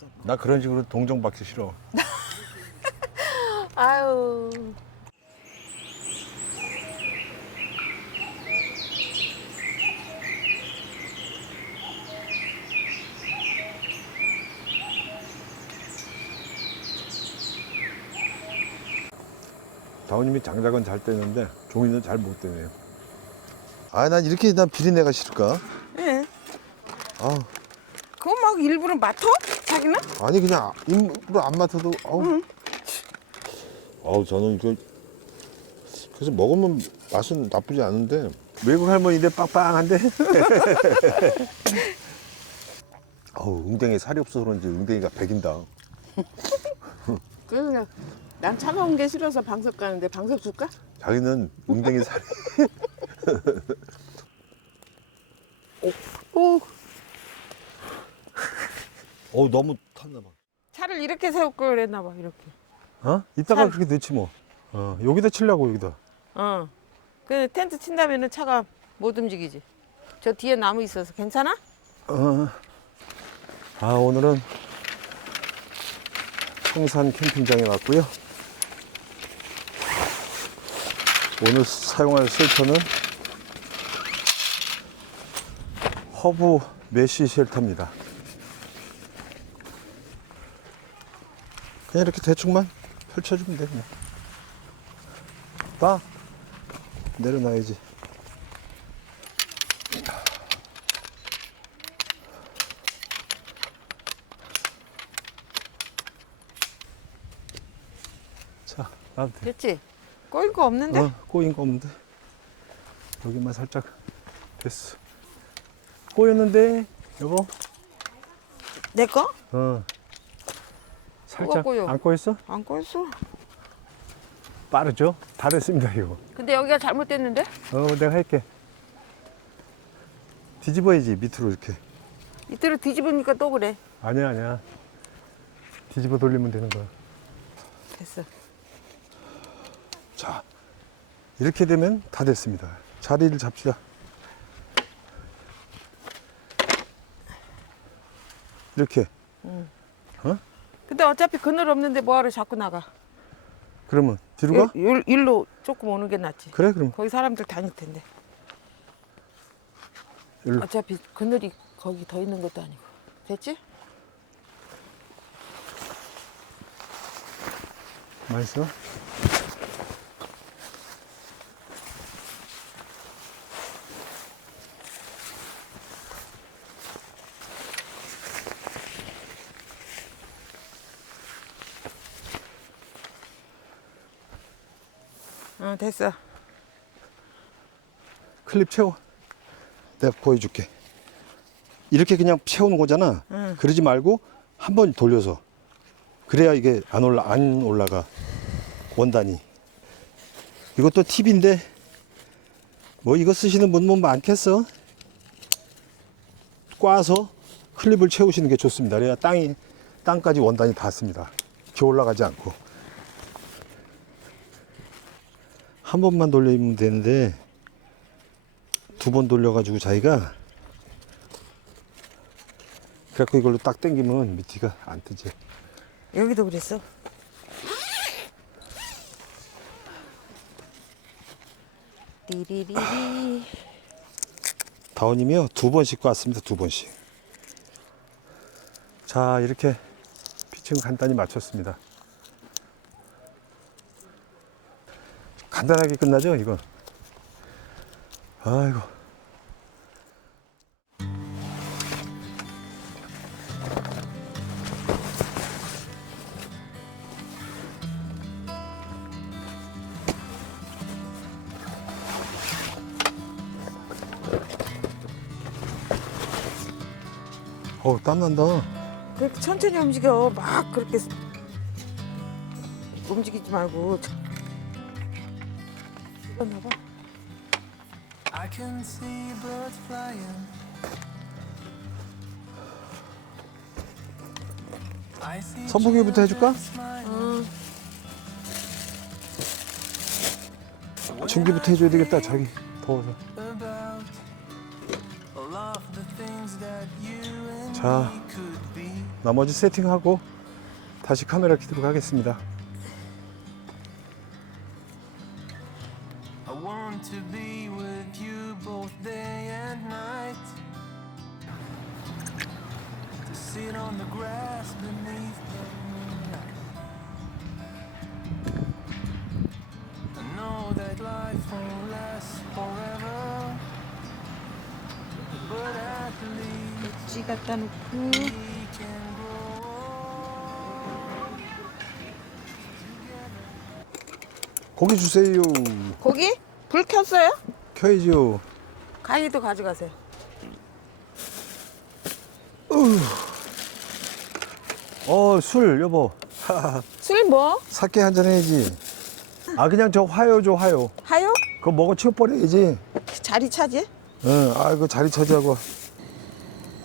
맞아. 나 그런 식으로 동정받기 싫어. 아유. 다운님이 장작은 잘 떼는데 종이는 잘 못 떼네요. 아, 난 이렇게 난 비린내가 싫을까? 예. 아, 그거 막 일부러 맡아? 자기는? 아니 그냥 일부러 안 맡아도 아우 저는 이거 그래서 먹으면 맛은 나쁘지 않은데 외국 할머니인데 빵빵한데 아우 웅댕이 살이 없어서 그런지 웅댕이가 배긴다. 그냥 난 차가운 게 싫어서 방석 가는데 방석 줄까? 자기는 웅댕이 살이 오. 너무 탔나 봐. 차를 이렇게 세울 걸 그랬나 봐 이렇게. 이따가 살- 그렇게 넣지 뭐. 여기다 치려고 여기다. 그 텐트 친다면은 차가 못 움직이지. 저 뒤에 나무 있어서 괜찮아? 오늘은 청산 캠핑장에 왔고요. 오늘 사용할 쉘터는 허브 메쉬 쉘터입니다. 그냥 이렇게 대충만 펼쳐주면 돼. 그냥. 봐. 내려놔야지. 자, 놔도 돼. 됐지? 꼬일 거 없는데? 꼬인 거 없는데. 여기만 살짝 됐어. 꼬였는데, 여보? 내 거? 살짝 꼬여? 안 꼬였어? 안 꼬였어. 빠르죠? 다 됐습니다, 이거. 근데 여기가 잘못됐는데? 내가 할게. 뒤집어야지, 밑으로 이렇게. 이대로 뒤집으니까 또 그래. 아니야. 뒤집어 돌리면 되는 거야. 됐어. 자, 이렇게 되면 다 됐습니다. 자리를 잡시다. 이렇게. 근데 어차피 그늘 없는데 뭐하러 자꾸 나가? 그러면 뒤로 가? 일로 조금 오는 게 낫지. 그래, 그럼. 거기 사람들 다닐 텐데. 일로. 어차피 그늘이 거기 더 있는 것도 아니고. 됐지? 맛있어? 됐어. 클립 채워. 내가 보여줄게. 이렇게 그냥 채우는 거잖아. 그러지 말고 한 번 돌려서. 그래야 이게 안 올라가. 원단이. 이것도 팁인데, 뭐 이거 쓰시는 분 뭐 많겠어? 꽈서 클립을 채우시는 게 좋습니다. 그래야 땅까지 원단이 닿습니다. 이렇게 올라가지 않고. 한 번만 돌리면 되는데, 두 번 돌려가지고 자기가, 그래갖고 이걸로 딱 당기면 밑이가 안 뜨지. 여기도 그랬어. 띠리리리. 다운이며 두 번씩 꽈습니다. 두 번씩. 자, 이렇게 피칭 간단히 마쳤습니다. 간단하게 끝나죠, 이거? 아이고. 땀난다. 그렇게 천천히 움직여. 막 그렇게 움직이지 말고. 나 봐. I can see birds flying. I see 선풍기부터 해줄까? 전기부터 해줘야 되겠다. 자기 더워서. about all of the things that you and 자, me could be. 나머지 세팅하고 다시 카메라 켜도록 하겠습니다. I want to be with you both day and night. To sit on the grass beneath the moonlight. I know that life won't last forever. But at least 찌 갖다 놓고 we can grow. 고기 주세요. 고기? 불 켰어요? 켜야죠. 가위도 가져가세요. 술 여보. 술 뭐? 사케 한잔 해야지. 아 그냥 저 화요 줘 화요. 하요? 그거 먹어 치워버려야지. 자리 차지? 응. 아 이거 자리 차지하고.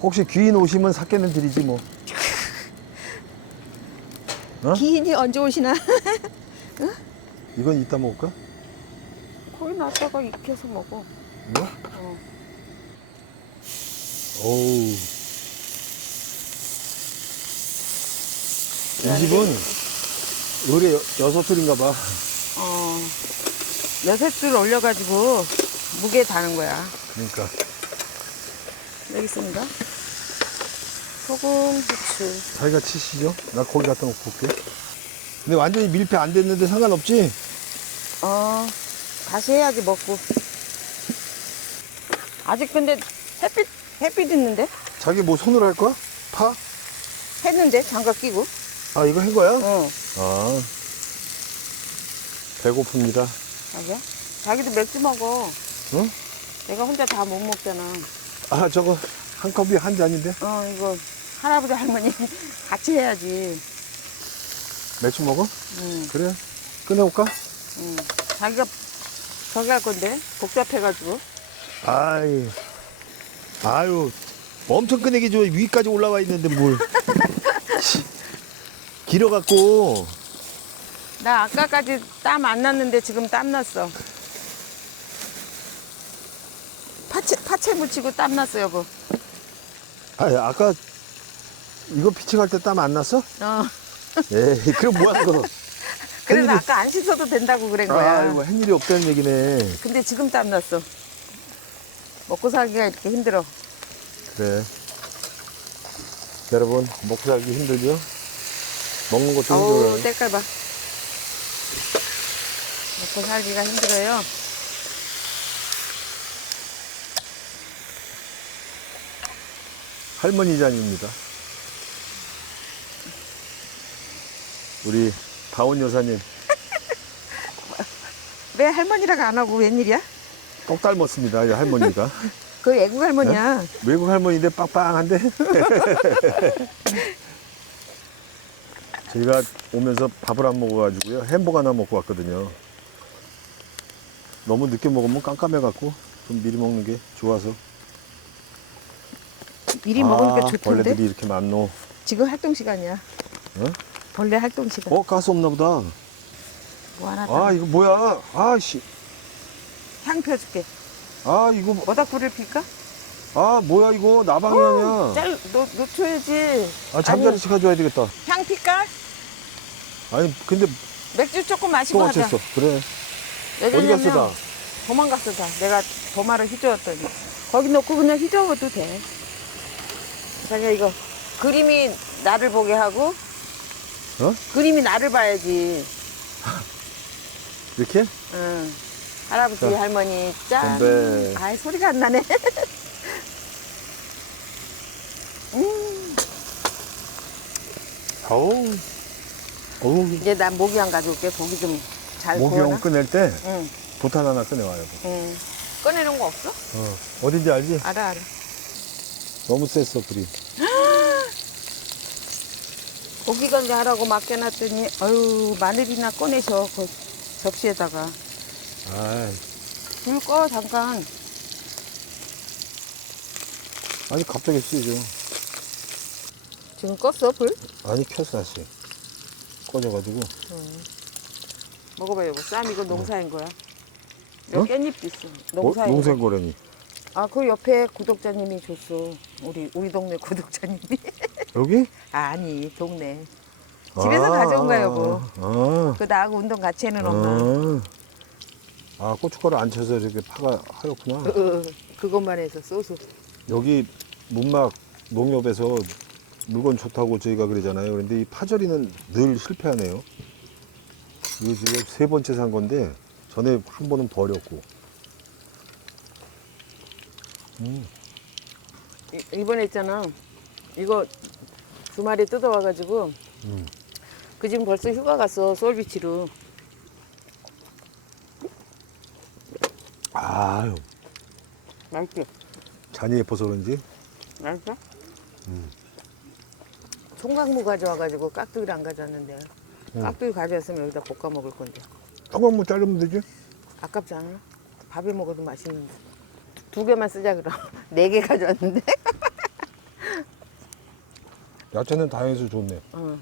혹시 귀인 오시면 사케는 드리지 뭐. 어? 기인이 언제 오시나? 이건 이따 먹을까? 거기 놨다가 익혀서 먹어. 이거? 어우. 이 집은 의뢰 6줄인가 봐. 어, 6줄 올려가지고 무게 다는 거야. 그러니까. 여기 있습니다. 소금, 후추. 자기가 치시죠? 나 거기 갖다 놓고 올게. 근데 완전히 밀폐 안 됐는데 상관없지? 다시 해야지 먹고. 아직 근데 햇빛 있는데? 자기 뭐 손으로 할 거야? 파? 했는데 장갑 끼고. 아 이거 한 거야? 어. 아 배고픕니다. 자기야? 자기도 맥주 먹어. 응? 내가 혼자 다 못 먹잖아. 아 저거 한 컵이 한 잔인데? 이거 할아버지 할머니 같이 해야지. 맥주 먹어? 응. 그래 꺼내올까? 응. 자기가 저기 할 건데 복잡해가지고. 아유 엄청 꺼내기 좋아. 위까지 올라와 있는데 뭘 길어갖고. 나 아까까지 땀 안 났는데 지금 땀 났어. 파채 묻히고 땀 났어 여보. 아까 이거 피칭할 때 땀 안 났어? 에이 그럼 뭐 하는 거. 그래서 햇일이- 아까 안 씻어도 된다고 그런 거야. 아이고 한 일이 없다는 얘기네. 근데 지금 땀 났어. 먹고 살기가 이렇게 힘들어. 그래. 여러분 먹고 살기 힘들죠? 먹는 것도 어우 힘들어요. 때깔 봐. 먹고 살기가 힘들어요. 할머니 잔입니다. 우리 다운 여사님 왜 할머니라고 안 하고 웬일이야? 똑 닮았습니다. 이 할머니가. 그 애국 할머니야. 외국 할머니인데 빵빵한데? 저희가 오면서 밥을 안 먹어가지고요. 햄버거 하나 먹고 왔거든요. 너무 늦게 먹으면 깜깜해갖고 좀 미리 먹는 게 좋아서. 미리 먹으니까 좋던데. 벌레들이 이렇게 많노. 지금 활동 시간이야. 어? 벌레 활동 시간. 가스 없나 보다. 뭐 하나 아 이거 뭐야? 아씨. 향 펴줄게. 아 이거 모닥불을 필까? 뭐야 이거 나방이 아니야. 놓쳐야지. 잠자리치 가져와야 되겠다. 향 필까? 아니 근데 맥주 조금 또 마시고 하자. 맞췄어. 그래. 왜 어디 갔어 그러냐면 다? 도망갔어 다. 내가 도마를 휘저었더니. 거기 놓고 그냥 휘저어도 돼. 자기야 이거 그림이 나를 보게 하고 어? 그림이 나를 봐야지. 이렇게? 응. 할아버지 자, 할머니 짠. 건배. 아이 소리가 안 나네. 어우 이제 난 모기향 가져올게. 고기 좀 잘 모기용 구워놔. 꺼낼 때 응. 보탄 하나 꺼내와요. 응. 꺼내놓은 거 없어? 어딘지 알지? 알아. 너무 셌어 불이. 고기 건져하라고 맡겨놨더니 아유 마늘이나 꺼내셔 그 접시에다가. 아이, 불 꺼 잠깐. 아니 갑자기 쓰죠. 지금 껐어 불? 아니 켰어 다시. 꺼져가지고. 먹어봐 여보. 쌈 이거 농사인 거야. 어? 몇 깻잎도 있어. 농사인 거. 농생고래니. 아 그 옆에 구독자님이 줬어. 우리 동네 구독자님이. 여기? 아니 동네. 집에서 가져온 거야 여보. 아, 그 나하고 운동 같이 해는 엄마. 아, 고춧가루 안 쳐서 이렇게 파가 하얗구나. 그것만 해서 소스. 여기 문막 농협에서 물건 좋다고 저희가 그러잖아요. 그런데 이 파절이는 늘 실패하네요. 이거 지금 3번째 산 건데 전에 한 번은 버렸고. 이번에 있잖아. 이거 주말에 뜯어와가지고 그 지금 벌써 휴가 갔어 솔비치로. 아유, 맛있지? 잔이 예뻐서 그런지. 맛있어? 총각무 가져와가지고 깍두기를 안 가져왔는데 깍두기 가져왔으면 여기다 볶아 먹을 건데 조금만 자르면 되지. 아깝지 않아? 밥에 먹어도 맛있는데 2개만 쓰자 그럼 4개 가져왔는데 야채는 다양해서 좋네. 어.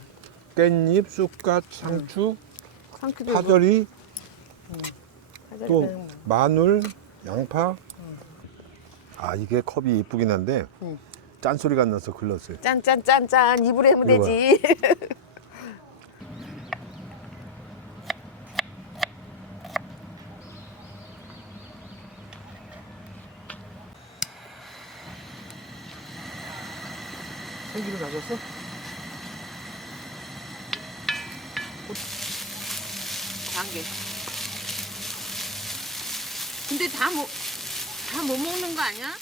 깻잎, 쑥갓, 상추, 상추도 파절이, 파절이 또 그냥 뭐. 마늘, 양파. 아, 이게 컵이 이쁘긴 한데 짠소리가 안 나서 글렀어요. 짠짠짠짠 입으로 해면 이거 되지. 생기를 가졌어? 단계. 근데 다 못 먹는 거 아니야?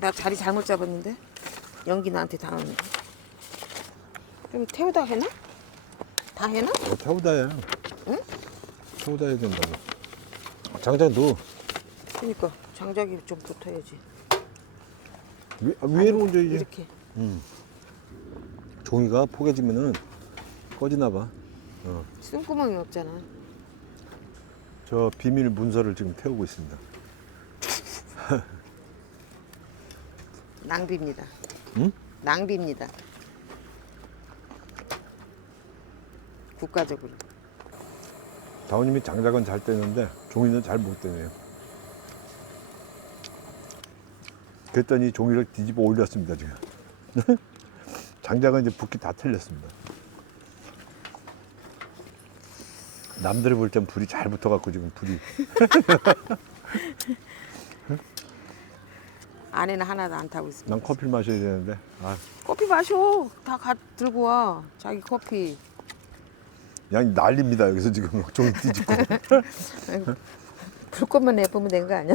나 자리 잘못 잡았는데 연기 나한테 다 오는데 좀 태우다 해나? 다 해나? 태우다 해. 응? 태우다 해야 된다고. 장작 넣어. 그러니까 장작이 좀 붙어야지. 위에로 얹어 이제. 이렇게. 종이가 포개지면은 꺼지나 봐. 숨구멍이 없잖아. 저 비밀 문서를 지금 태우고 있습니다. 낭비입니다. 응? 낭비입니다. 국가적으로. 다우님이 장작은 잘 떼는데 종이는 잘 못 떼네요. 그랬더니 종이를 뒤집어 올렸습니다 지금. 장작은 이제 붓기 다 틀렸습니다. 남들이 볼 땐 불이 잘 붙어갖고 지금 불이. 안에는 하나도 안 타고 있습니다. 난 커피를 마셔야 되는데. 아, 커피 마셔. 다 들고 와. 자기 커피. 그냥 난립니다 여기서 지금 종이 뒤집고. 불꽃만 내보면 된 거 아니야?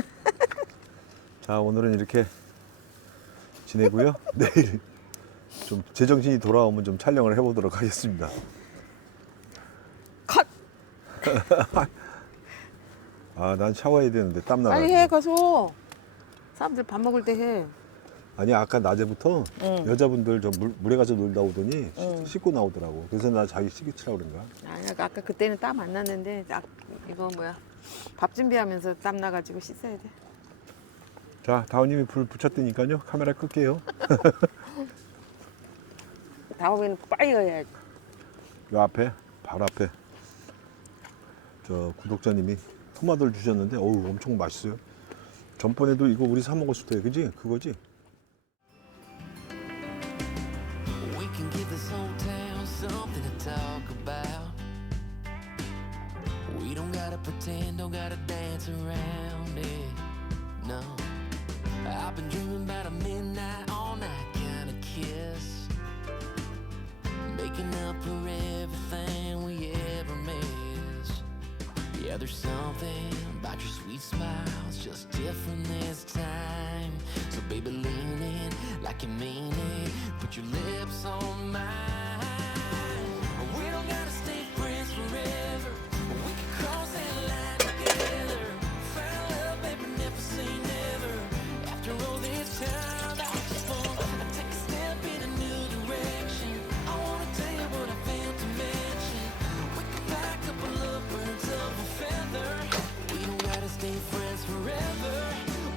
자, 오늘은 이렇게 지내고요. 내일 좀 제정신이 돌아오면 좀 촬영을 해보도록 하겠습니다. 컷! 아, 난 샤워해야 되는데 땀 나가지고. 빨리 해 가서. 사람들 밥 먹을 때 해. 아니, 아까 낮에부터 응. 여자분들 저 물에 가서 놀다 오더니 씻고 나오더라고. 그래서 나 자기 씻기 치라고 그런 거야. 아니 아까 그때는 땀 안 났는데 이거 뭐야 밥 준비하면서 땀 나가지고 씻어야 돼. 자, 다우님이 불 붙였다니까요. 카메라 끌게요. 다음에는 빨리 해야지. 요 앞에, 바로 앞에 저 구독자님이 토마토를 주셨는데 어우 엄청 맛있어요. 전번에도 이거 우리 사 먹었을 때, 그지? 그거지? We can give this whole town something to talk about. We don't gotta pretend, don't gotta dance around it. No, I've been dreaming about a midnight, all night kind of kiss, making up for everything we ever miss. Yeah, there's something about your sweet smile, it's just different this time. So baby, lean in like you mean it, put your lips on mine. We don't gotta stay friends forever, we can cross that line together. Find love, baby, never say never. After all this time, I just wanna take a step in a new direction. I wanna tell you what I failed to mention. We can pack up a love birds of a feather. We don't gotta stay friends forever.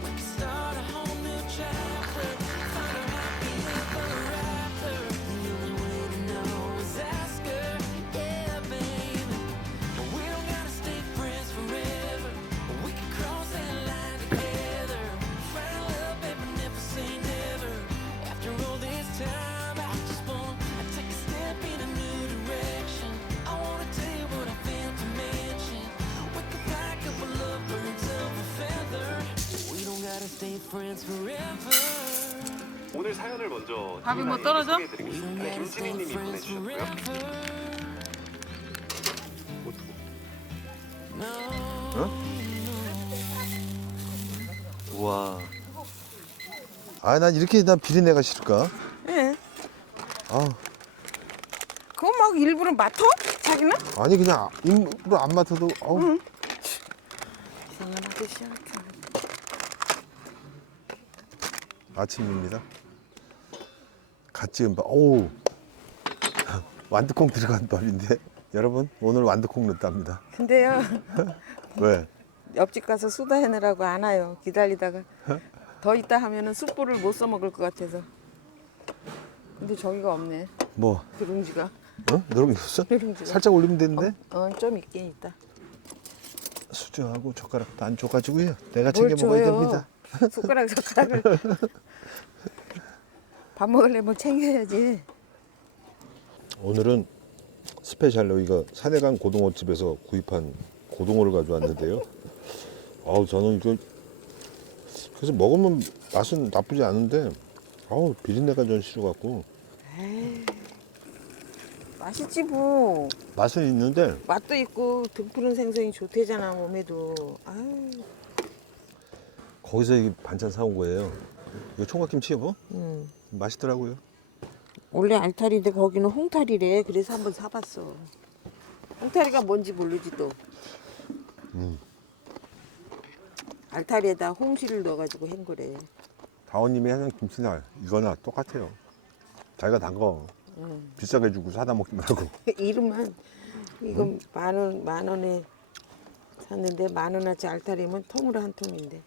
We can start a whole new chapter. Find our happy ever after. The only way to know is ask her. Yeah, baby. We don't gotta stay friends forever. We can cross that line together. Find love, baby, never say never. After all this time, I just wanna take a step in a new direction. I wanna tell you what I failed to mention. We can pack up a love birds of a feather. We don't gotta stay friends forever. 오늘 사연을 먼저 밥이 뭐 떨어져? We don't gotta stay 김진희님이 friends 보내주셨고요. forever. 우와. 아, 난 이렇게 난 비린내가 싫을까? 예. 아, 그거 막 일부러 맡아? 자기는? 아니 그냥 일부러 안 맡아도 어우. 이상한 아저씨야. 아침입니다. 갓 지은 밥. 오, 완두콩 들어간 밥인데 여러분 오늘 완두콩 넣었답니다. 근데요, 왜? 옆집 가서 수다 해내라고 안 와요. 기다리다가 더 있다 하면은 숯불을 못 써먹을 것 같아서. 근데 저기가 없네. 뭐? 누룽지가. 어? 너랑 있었어? 누룽지가. 살짝 올리면 되는데 좀 있긴 있다. 수저하고 젓가락도 안 줘가지고요. 내가 뭘 챙겨 먹어야 줘요? 됩니다. 숟가락을. 밥 먹으려면 챙겨야지. 오늘은 스페셜로 이거 산해강 고등어집에서 구입한 고등어를 가져왔는데요. 아우 저는 이거 그래서 먹으면 맛은 나쁘지 않은데 아우 비린내가 좀 싫어갖고 맛있지 뭐. 맛은 있는데 맛도 있고 등푸른 생선이 좋대잖아 몸에도. 아유. 거기서 이 반찬 사온 거예요. 이거 총각김치 여보? 맛있더라고요. 원래 알타리인데 거기는 홍타리래. 그래서 한번 사봤어. 홍타리가 뭔지 모르지 또. 알타리에다 홍시를 넣어가지고 한 거래. 다원님이 하는 김치나 이거나 똑같아요. 자기가 담궈 비싸게 주고 사다 먹지 말고. 이름만 이건 만 원에 샀는데 10,000원어치 알타리면 통으로 한 통인데.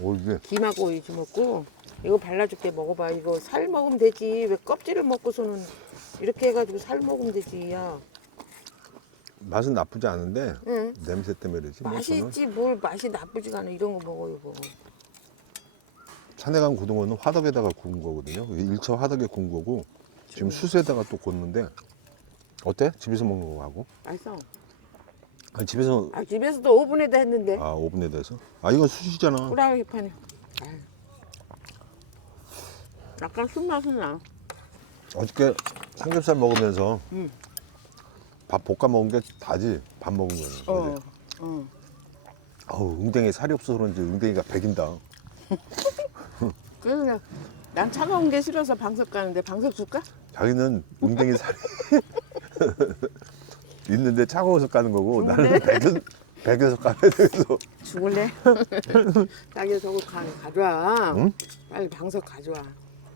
오 이게 김하고 오이지 먹고 이거 발라줄게 먹어봐. 이거 살 먹으면 되지. 왜 껍질을 먹고서는 이렇게 해가지고 살 먹으면 되지. 야. 맛은 나쁘지 않은데 응. 냄새 때문에 그러지. 뭐 맛이 저는 있지 뭘 맛이 나쁘지가 않아. 이런 거 먹어 이거. 산해강 고등어는 화덕에다가 구운 거거든요. 이게 1차 화덕에 구운 거고 지금 숯에다가 또 굽는데 어때? 집에서 먹는 거하고? 맛있어. 아니, 집에서 집에서도 오븐에다 했는데. 오븐에 대해서? 아 이건 숯이잖아. 후라이 판에. 약간 쓴맛은 나. 어저께 삼겹살 먹으면서 응. 밥 볶아 먹은 게 다지. 밥 먹은 거는. 아우 웅댕이 살이 없어서 그런지 웅댕이가 백인다. 그래서 난 차가운 게 싫어서 방석 가는데 방석 줄까? 자기는 웅댕이 살이 있는데 차가워서 까는 거고 나는 백에서 까야 돼서. 죽을래? 자기 저거 가져와. 응? 빨리 방석 가져와.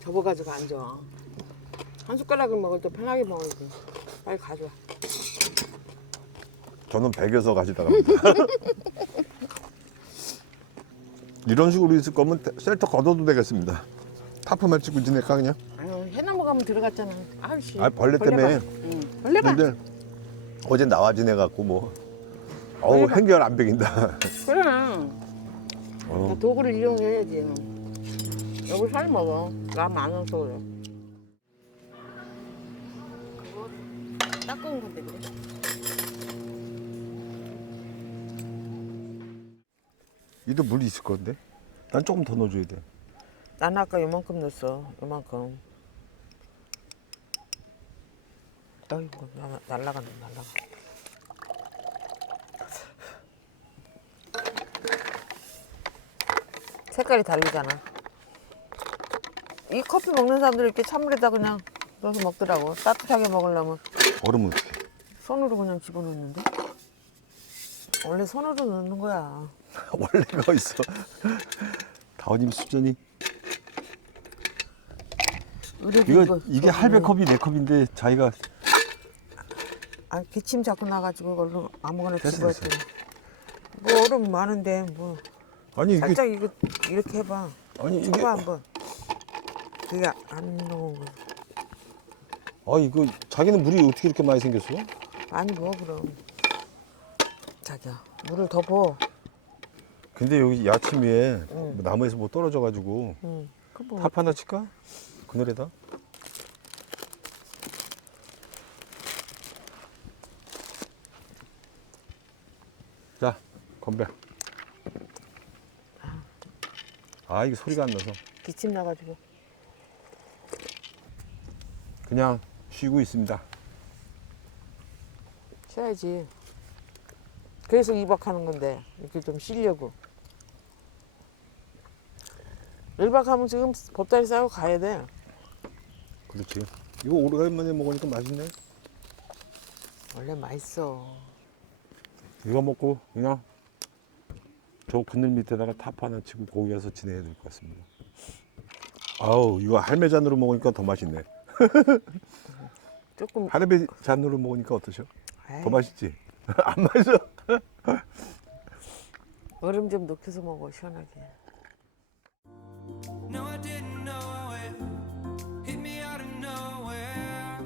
접어가지고 앉아. 한 숟가락을 먹을 때 편하게 먹어야지. 빨리 가져와. 저는 백에서 가시다 갑니다. 이런 식으로 있을 거면 셀터 걷어도 되겠습니다. 타프만 찍고 지낼까 그냥? 아유, 해나무 가면 들어갔잖아. 아이씨. 아 벌레 때문에. 벌레 봐. 근데 어제 나와 지내갖고 뭐 어우 벌레 봐. 행결 안 베긴다. 그래. 어. 도구를 이용해야지. 여기 살 먹어. 나 많아서 그래. 그거 닦은 건데 그래. 이도 물이 있을 건데. 난 조금 더 넣어줘야 돼. 난 아까 요만큼 넣었어. 요만큼. 아이고 날라간다 날라가. 색깔이 다르잖아. 이 커피 먹는 사람들 이렇게 찬물에다 그냥 넣어서 먹더라고. 따뜻하게 먹으려면 얼음은 어떻게? 손으로 그냥 집어넣는데. 원래 손으로 넣는 거야. 원래가 있어. 다원님 수전이. 이게 할배 컵이 내 컵인데 자기가 아 기침 자꾸 나가지고 얼른 아무거나 됐어, 집어야지. 뭐 얼음 많은데 뭐 아니 이게 살짝 이거 이렇게 해봐. 아니 이게 줘봐 한번. 그게 안 녹은 거. 아 이거 자기는 물이 어떻게 이렇게 많이 생겼어? 많이 부어 그럼. 자기야 물을 더 부어. 근데 여기 야침 위에 응. 나무에서 뭐 떨어져가지고 응. 그 뭐. 탑 하나 칠까? 그늘에다. 자 건배. 아 이게 소리가 안 나서 기침 나가지고. 그냥 쉬고 있습니다. 쉬어야지. 그래서 2박 하는 건데 이렇게 좀 쉬려고. 1박 하면 지금 보따리 싸고 가야 돼. 그렇지. 이거 오래간만에 먹으니까 맛있네. 원래 맛있어. 이거 먹고 그냥 저 그늘 밑에다가 탑 하나 치고 거기 가서 지내야 될 것 같습니다. 아우 이거 할매 잔으로 먹으니까 더 맛있네. 조금 할매 잔으로 먹으니까 어떠셔? 에이, 더 맛있지? 안 맛있어? 얼음 좀 녹여서 먹어 시원하게. No, I didn't know it. Hit me out of nowhere.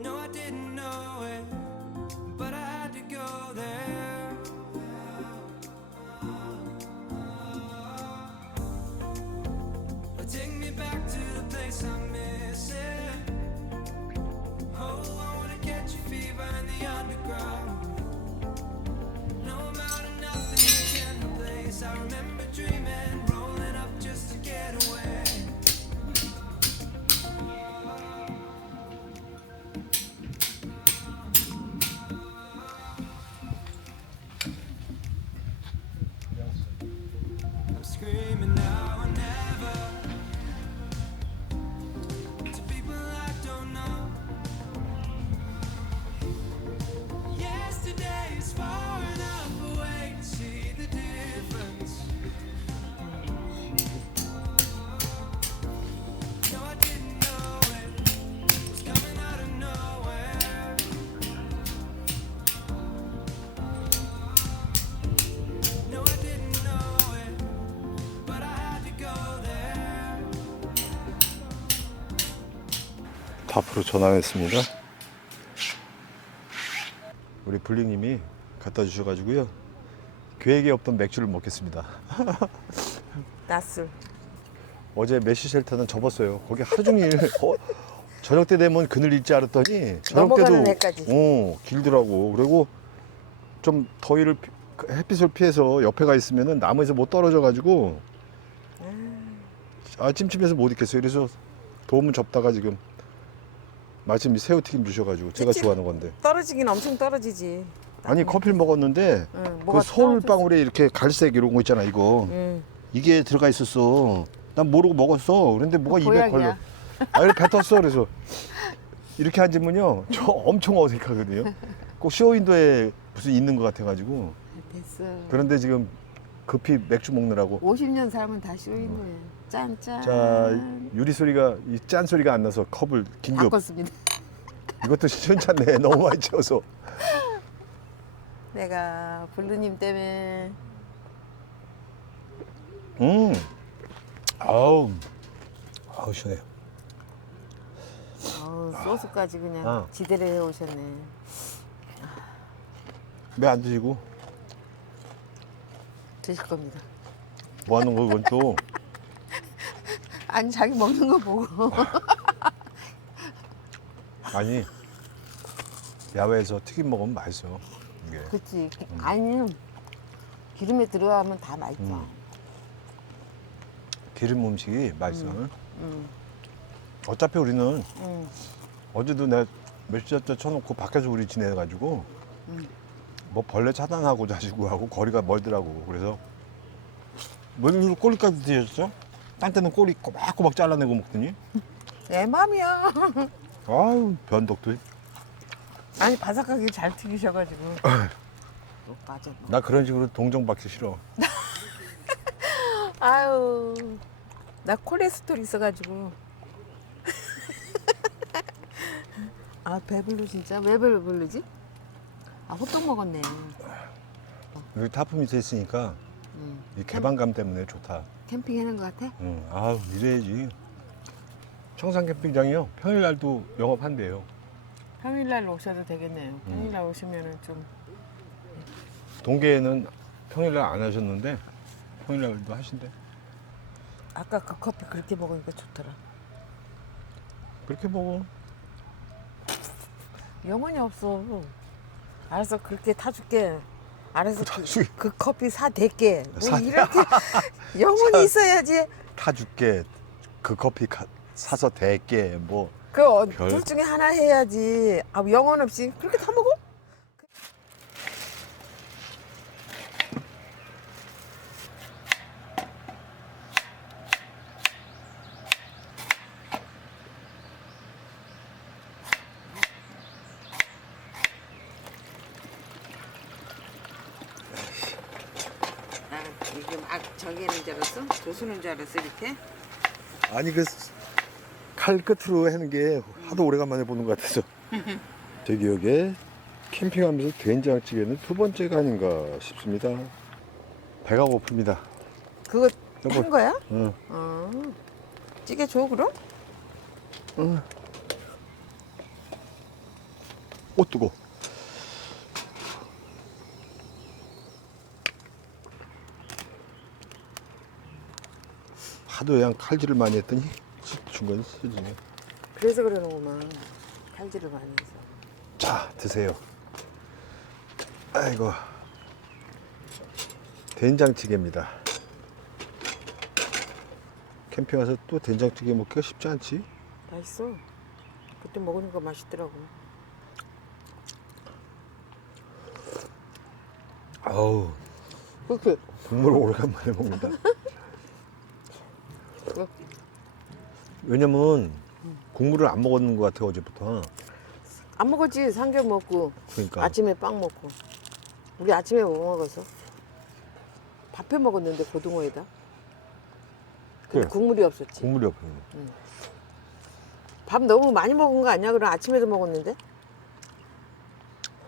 No, I didn't know it, but I had to go there. Take me back to the place I'm missing. Oh, I wanna catch a fever in the underground. No amount of nothing can replace. I remember dreaming, rolling up just to get away. I'm screaming now or never to people I don't know. Yesterday is far enough away to see the difference. No, I didn't know it was coming out of nowhere. No, I didn't know it, but I had to go there. 탑으로 전화했습니다. 우리 블링님이 갖다 주셔가지고요. 계획에 없던 맥주를 먹겠습니다. 낮술. 어제 메시 쉘터는 접었어요. 거기 하루 종일 저녁 때 되면 그늘 있지 않았더니 저녁 넘어가는 때도 애까지. 길더라고. 그리고 좀 더위를 햇빛을 피해서 옆에 가 있으면은 나무에서 못 떨어져가지고 찜찜해서 못 있겠어요. 그래서 도움은 접다가 지금 마침 이 새우튀김 주셔가지고 제가 그치? 좋아하는 건데. 떨어지긴 엄청 떨어지지. 아니 커피를 먹었는데 응, 그 뭐가 솔방울에 이렇게 갈색 이런 거 있잖아 이거. 응. 이게 들어가 있었어. 난 모르고 먹었어. 그런데 뭐가 입에 걸려. 보약이야. 아, 이렇게 뱉었어. 그래서 이렇게 앉으면요, 저 엄청 어색하거든요. 꼭 쇼윈도에 무슨 있는 것 같아가지고. 됐어. 그런데 지금 급히 맥주 먹느라고. 50년 살면 다 쇼인 거예요. 짠짠. 자, 유리 소리가 이 짠 소리가 안 나서 컵을 긴급. 바꿨습니다. 이것도 시원찮네. 너무 많이 채워서. 내가 블루님 때문에 아우 시원해요. 소스까지 그냥 아. 지대로 해오셨네. 왜 안 드시고? 드실 겁니다. 뭐 하는 거, 그건 또. 아니 자기 먹는 거 보고. 아니, 야외에서 튀김 먹으면 맛있어. 이게. 그치. 아니 기름에 들어가면 다 맛있어. 기름 음식이 맛있어. 어차피 우리는 어제도 내가 몇시간째 쳐놓고 밖에서 우리 지내가지고 뭐 벌레 차단하고 자시고 하고 거리가 멀더라고. 그래서 뭐 꼬리까지 드셨어? 딴 때는 꼬리 꼬박꼬박 잘라내고 먹더니 내 맘이야. 아유 변덕도. 아니 바삭하게 잘 튀기셔가지고. 맞아. 나 그런 식으로 동정받기 싫어. 아유, 나 콜레스테롤 있어가지고. 아 배불러 진짜. 왜 배불르지? 아 호떡 먹었네. 여기 타프 밑에 있으니까 이 개방감 때문에 좋다. 캠핑하는 것 같아? 응. 아 이래야지. 청산 캠핑장이요. 평일날도 영업한대요. 평일날 오셔도 되겠네요. 평일날 오시면은 좀. 동계에는 평일날 안 하셨는데 평일날도 하신대. 아까 그 커피 그렇게 먹으니까 좋더라. 그렇게 먹어. 영혼이 없어. 알았어 그렇게 타줄게. 알아서 그 커피 사댈게. 뭐 사- 이렇게 영혼이 있어야지. 타줄게. 그 커피 사서 댈게. 뭐 그 별- 둘 중에 하나 해야지. 아 영혼 없이 그렇게 타 먹어? 나 이게 막 저기는 줄 알았어? 조수는 줄 알았어 이렇게? 아니 그 칼 끝으로 하는 게 하도 오래간만에 보는 것 같아서. 제 기억에 캠핑하면서 된장찌개는 두 번째가 아닌가 싶습니다. 배가 고픕니다. 그거 여보. 한 거야? 응. 어. 찌개 줘 그럼? 오 뜨거. 하도 그냥 칼질을 많이 했더니 중간에 쓰지네. 그래서 그러는구만. 칼질을 많이 해서. 자 드세요. 아이고 된장찌개입니다. 캠핑 와서 또 된장찌개 먹기가 쉽지 않지. 맛있어. 그때 먹으니까 맛있더라고. 아우 그렇게. 국물을 오래간만에 먹는다. 왜? 왜냐면 국물을 안 먹었는 것 같아 어제부터. 안 먹었지. 삼겹 먹고 그러니까 아침에 빵 먹고. 우리 아침에 뭐 먹었어? 밥해 먹었는데 고등어에다. 근데 그래. 국물이 없었지. 국물이 없어. 밥 너무 많이 먹은 거 아니야? 그럼 아침에도 먹었는데?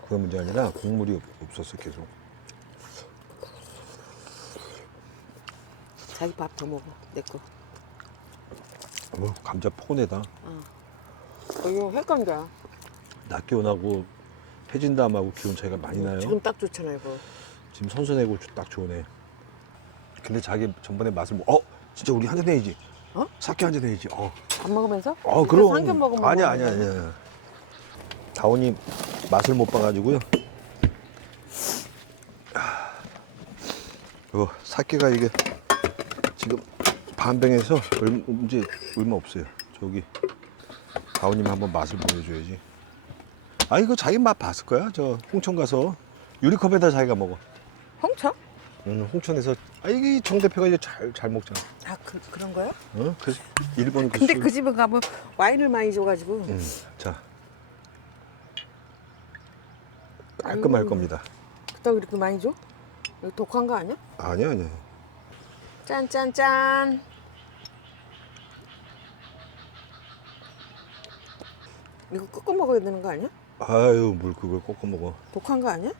그게 문제 아니라 국물이 없었어 계속. 자기 밥 더 먹어. 내 거. 감자 포근하다. 이거 횟감자. 낮 기온하고 해진담하고 기온 차이가 많이 나요. 지금 딱 좋잖아 이거. 지금 선선하고 딱 좋네. 근데 자기 전번에 맛을 진짜 우리 한잔 해야지. 어? 사케 한잔 해야지. 밥 먹으면서? 그럼. 삼겹 먹으면 아니야. 다운이 맛을 못 봐가지고요. 이거 사케가 이게 지금 반병에서 이제 얼마 없어요. 저기 다운님 한번 맛을 보여줘야지. 아 이거 자기 맛 봤을 거야. 저 홍천 가서 유리컵에다 자기가 먹어. 홍차? 홍천에서 이게 정 대표가 이제 잘 먹잖아. 아 그런 거야? 그 일본 그 근데 술. 그 집에 가면 와인을 많이 줘가지고. 자 깔끔할 아유. 겁니다. 그렇다고 이렇게 많이 줘? 이거 독한 거 아니야? 아니야. 짠짠짠. 이거 꺾어 먹어야 되는 거 아니야? 아유 물 그걸 꺾어 먹어. 독한 거 아니야?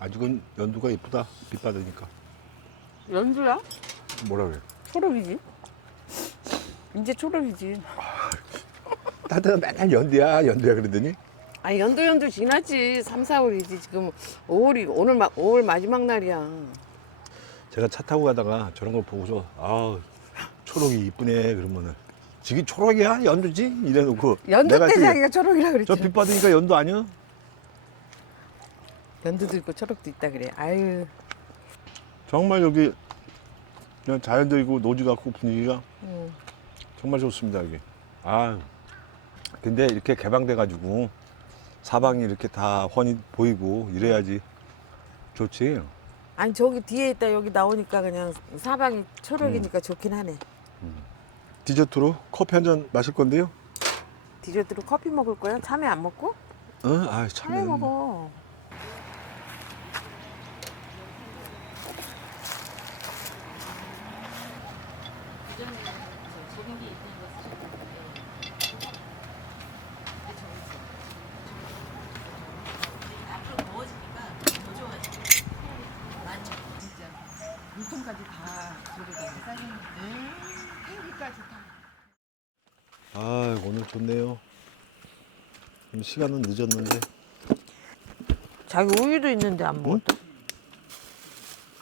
아직은 연두가 이쁘다. 빛 받으니까. 연두야? 뭐라 그래? 초록이지. 이제 초록이지. 다들 맨날 연두야 그러더니 아, 연도 지났지. 3, 4월이지. 지금 5월이, 오늘 5월 마지막 날이야. 제가 차 타고 가다가 저런 걸 보고서 아 초록이 이쁘네 그러면은 지금 초록이야 연두지 이래놓고 연도 때 지금 자기가 초록이라 저 그랬지. 빛 받으니까 연두 아니야? 연두도 있고 초록도 있다 그래. 아유. 정말 여기 그냥 자연적이고 노지 같고 분위기가 응. 정말 좋습니다 여기. 아 근데 이렇게 개방돼 가지고 사방이 이렇게 다 훤히 보이고 이래야지 좋지. 아니 저기 뒤에 있다 여기 나오니까 그냥 사방이 초록이니까 좋긴 하네. 디저트로 커피 한 잔 마실 건데요. 디저트로 커피 먹을 거야? 참외 안 먹고? 아 참외 참. 먹어. 아 오늘 좋네요. 시간은 늦었는데. 자기 우유도 있는데 안 먹었다.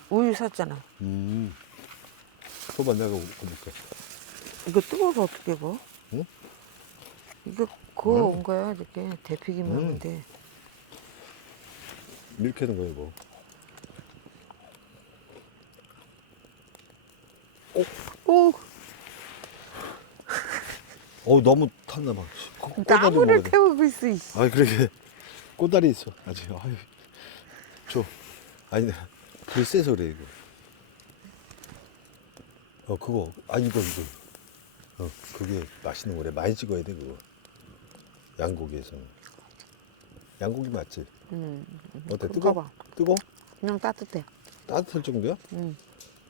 우유 샀잖아. 소반 내가 먹을게. 이거 뜨거워서 어떻게 구워? 응? 이거 구워 온 거야 이렇게 데피기만 하면 돼. 이렇게 하는 거야 이거. 오, 너무 탔나 봐. 꼬다리 나무를 먹어야 돼. 태우고 있어. 이씨. 아 그러게 꼬다리 있어 아직. 아유 줘. 아니 불이 세서 그래 이거. 그거 이거 그게 맛있는 거래. 많이 찍어야 돼 그거. 양고기에서는. 양고기 맞지? 어때 뜨거? 봐. 뜨거? 그냥 따뜻해. 따뜻할 정도야? 응.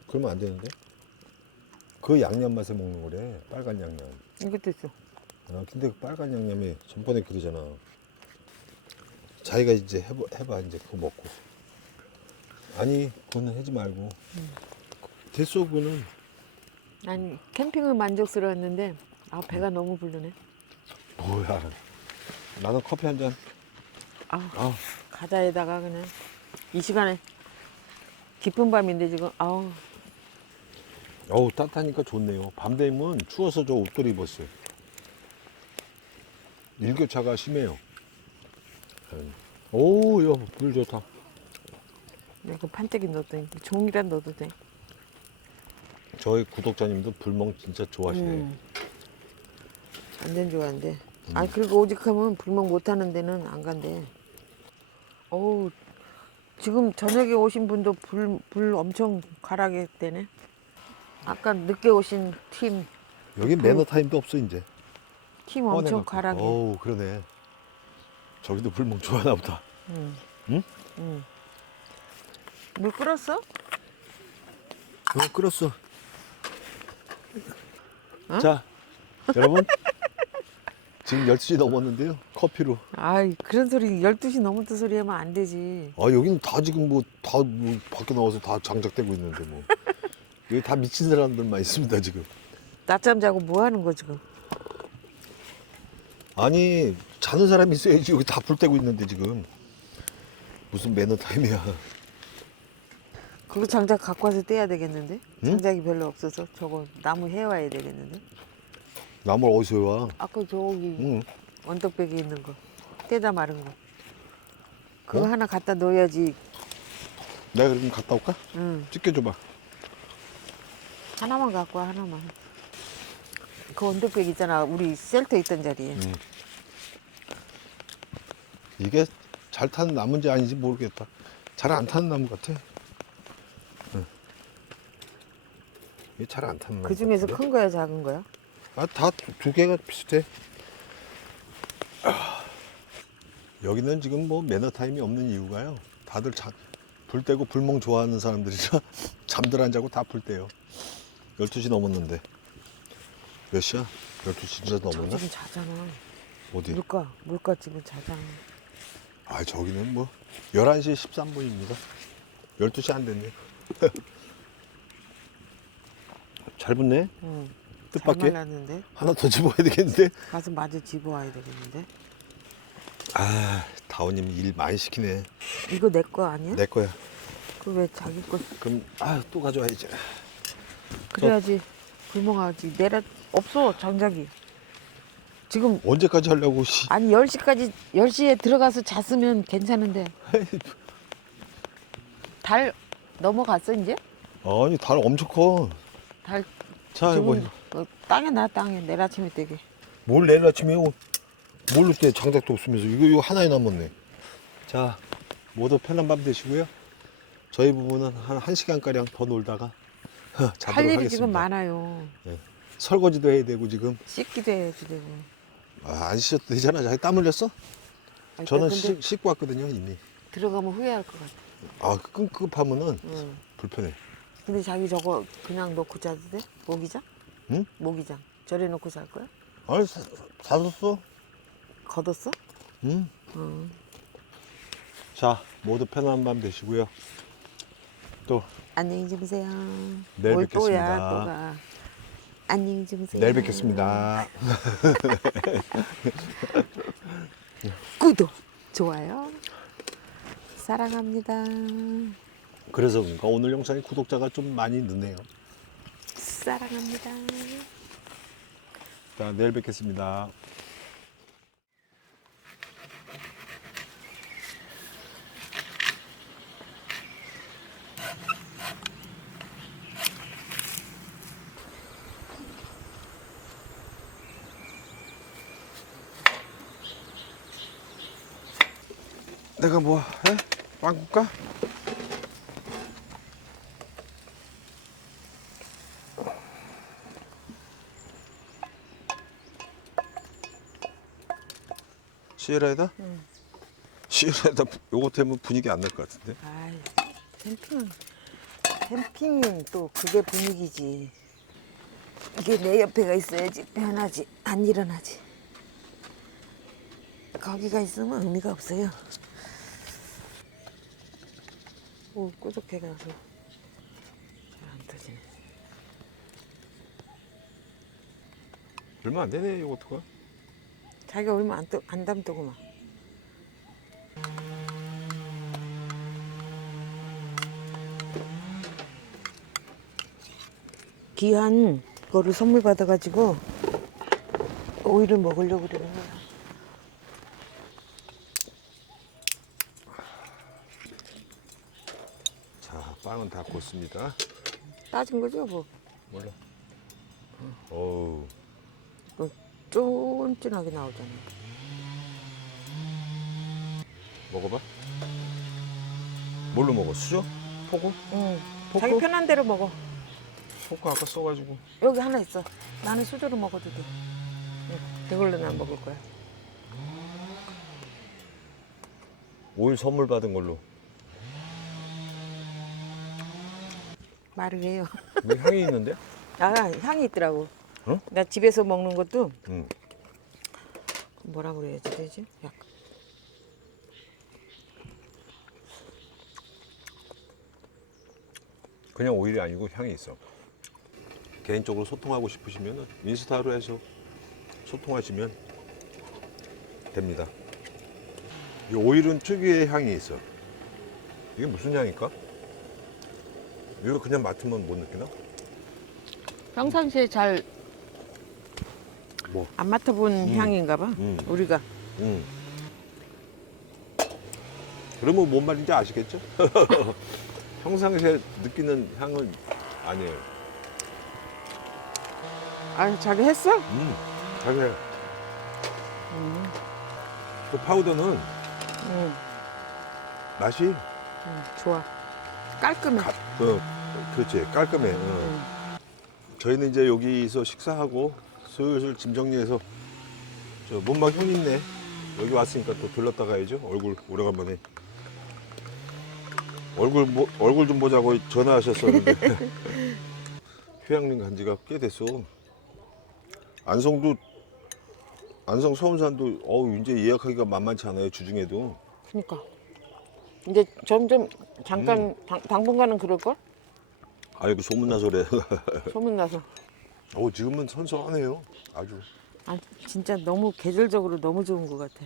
그러면 안 되는데? 그 양념 맛에 먹는 거래. 빨간 양념. 이것도 있어. 근데 그 빨간 양념이 전번에 그러잖아. 자기가 이제 해봐 이제 그거 먹고. 아니 그거는 하지 말고. 됐어 그거는. 아니 캠핑은 만족스러웠는데 배가 너무 부르네. 뭐야. 나는 커피 한 잔. 가자에다가 그냥 이 시간에 깊은 밤인데 지금 따뜻하니까 좋네요. 밤 되면 추워서 저 옷걸이 입었어요. 일교차가 심해요. 물 좋다. 내가 판때기 넣었더니 종이란 넣어도 돼. 저희 구독자님도 불멍 진짜 좋아하시네요. 완전 좋아한대. 그리고 오직하면 불멍 못하는 데는 안 간대. 어우, 지금 저녁에 오신 분도 불 엄청 가라겠대네. 아까 늦게 오신 팀 여기 매너 타임도 없어 이제. 엄청 뻔해갖고. 가라게. 그러네. 저기도 불멍 좋아하나 보다. 응? 물 끓었어? 끓었어. 어? 자, 여러분. 지금 12시 넘었는데요. 커피로. 그런 소리 12시 넘었다 소리 하면 안 되지. 여기는 다 지금 다 밖에 나와서 다 장작되고 있는데 뭐. 여기 다 미친 사람들만 있습니다 지금. 낮잠 자고 뭐 하는 거 지금? 아니 자는 사람이 있어야지. 여기 다 불 떼고 있는데 지금 무슨 매너 타임이야. 그거 장작 갖고 와서 떼야 되겠는데? 응? 장작이 별로 없어서 저거 나무 해와야 되겠는데? 나물 어디서 와? 아까 저기 응. 언덕백에 있는 거 떼다 마른 거 그거 어? 하나 갖다 놓아야지. 내가 그럼 갔다 올까? 응. 찍혀줘봐. 하나만 갖고 와. 하나만. 그 언덕백 있잖아 우리 셀터 있던 자리에. 이게 잘 타는 나무인지 아닌지 모르겠다. 잘 안 타는 나무 같아. 이게 잘 안 타는 나무 그 중에서 같은데? 큰 거야 작은 거야? 다 두 개가 비슷해. 여기는 지금 뭐 매너 타임이 없는 이유가요. 다들 불 떼고 불멍 좋아하는 사람들이라 잠들 안 자고 다 불 떼요. 12시 넘었는데. 몇 시야? 12시 진짜 넘었나? 지금 자잖아. 어디? 물가 지금 자잖아. 저기는 뭐 11시 13분입니다. 12시 안 됐네. 잘 붙네. 응. 뜻밖의. 잘 말랐는데 하나 더 집어야 되겠는데. 가서 마저 집어와야 되겠는데. 아, 다오님 일 많이 시키네. 이거 내 거 아니야? 내 거야. 그 왜 자기 거? 그럼 또 가져와야지. 그래야지 불멍하지. 내라 없어 장작이. 지금 언제까지 하려고? 씨. 아니 10시까지 10시에 들어가서 잤으면 괜찮은데 달 넘어갔어 이제? 아니 달 엄청 커. 달 자, 지금 땅에 나 땅에 내일 아침에 되게. 뭘 내일 아침에 뭘로 때 장작도 없으면서 이거 하나에 남았네. 자, 모두 편한 밤 되시고요. 저희 부부는 한 1시간가량 더 놀다가 자도록 할 일이 하겠습니다. 지금 많아요. 설거지도 해야 되고 지금. 씻기도 해야지 되고. 안 씻어도 되잖아. 자기 땀 흘렸어? 아니, 저는 근데 씻고 왔거든요 이미. 들어가면 후회할 것 같아. 끔급하면은 응. 불편해. 근데 자기 저거 그냥 놓고 자도 돼? 모기장? 응? 모기장. 저래 놓고 잘 거야? 아니 샀었어. 걷었어? 응. 응. 자, 모두 편안한 밤 되시고요. 또 안녕히 주무세요. 내일 뭘 뵙겠습니다. 또야 또가. 안녕히 주무세요. 내일 뵙겠습니다. 구독, 좋아요. 사랑합니다. 그래서 그런가 오늘 영상에 구독자가 좀 많이 늦네요. 사랑합니다. 자, 내일 뵙겠습니다. 내가 뭐 해? 빵 굽까? 시에라에다? 응. 시에라에다 요거 되면 분위기 안 날 것 같은데? 아이, 캠핑은 또 그게 분위기지. 이게 내 옆에가 있어야지 편하지. 안 일어나지. 거기가 있으면 의미가 없어요. 오, 꾸덕해가지고 잘 안 터지네. 얼마 안 되네 요거트가. 자기가 얼마 안 담더구만. 귀한 거를 선물 받아가지고 오이를 먹으려고 그러는 거야. 자, 빵은 다 굽습니다. 따진 거죠, 뭐. 몰라. 어우. 뭐 쫀쫀하게 나오잖아. 먹어봐. 뭘로 먹어? 수저? 포구? 응. 포크? 자기 편한 대로 먹어. 포크 아까 써가지고. 여기 하나 있어. 나는 수저로 먹어도 돼. 응. 이걸로 난 먹을 거야. 오일 선물 받은 걸로. 말을 해요. 왜 향이 있는데? 아, 향이 있더라고. 어? 나 집에서 먹는 것도 응. 뭐라 그래야지 되지? 약간. 그냥 오일이 아니고 향이 있어. 개인적으로 소통하고 싶으시면 인스타로 해서 소통하시면 됩니다. 이 오일은 특유의 향이 있어. 이게 무슨 향일까? 이거 그냥 맡으면 못 느끼나? 평상시에 잘 안 뭐? 맡아본 향인가 봐. 우리가. 그러면 뭔 말인지 아시겠죠? 평상시에 느끼는 향은 아니에요. 아, 자기 했어? 자기 그 파우더는 응. 맛이 좋아. 깔끔해. 그렇지 깔끔해. 저희는 이제 여기서 식사하고 슬슬 짐 정리해서 저 문막 형 있네. 여기 왔으니까 또 들렀다 가야죠. 얼굴 오래간만에. 얼굴 좀 보자고 전화하셨었는데 휴양림 간 지가 꽤 됐어. 안성 서운산도 이제 예약하기가 만만치 않아요. 주중에도. 그러니까. 이제 점점 잠깐 당분간은 그럴 걸? 아이고 소문나서 그래. 소문나서. 지금은 선선하네요. 아주. 아, 진짜 너무 계절적으로 너무 좋은 것 같아.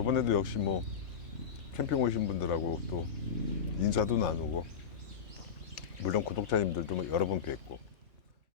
이번에도 역시 뭐 캠핑 오신 분들하고 또 인사도 나누고 물론 구독자님들도 뭐 여러 번 뵙고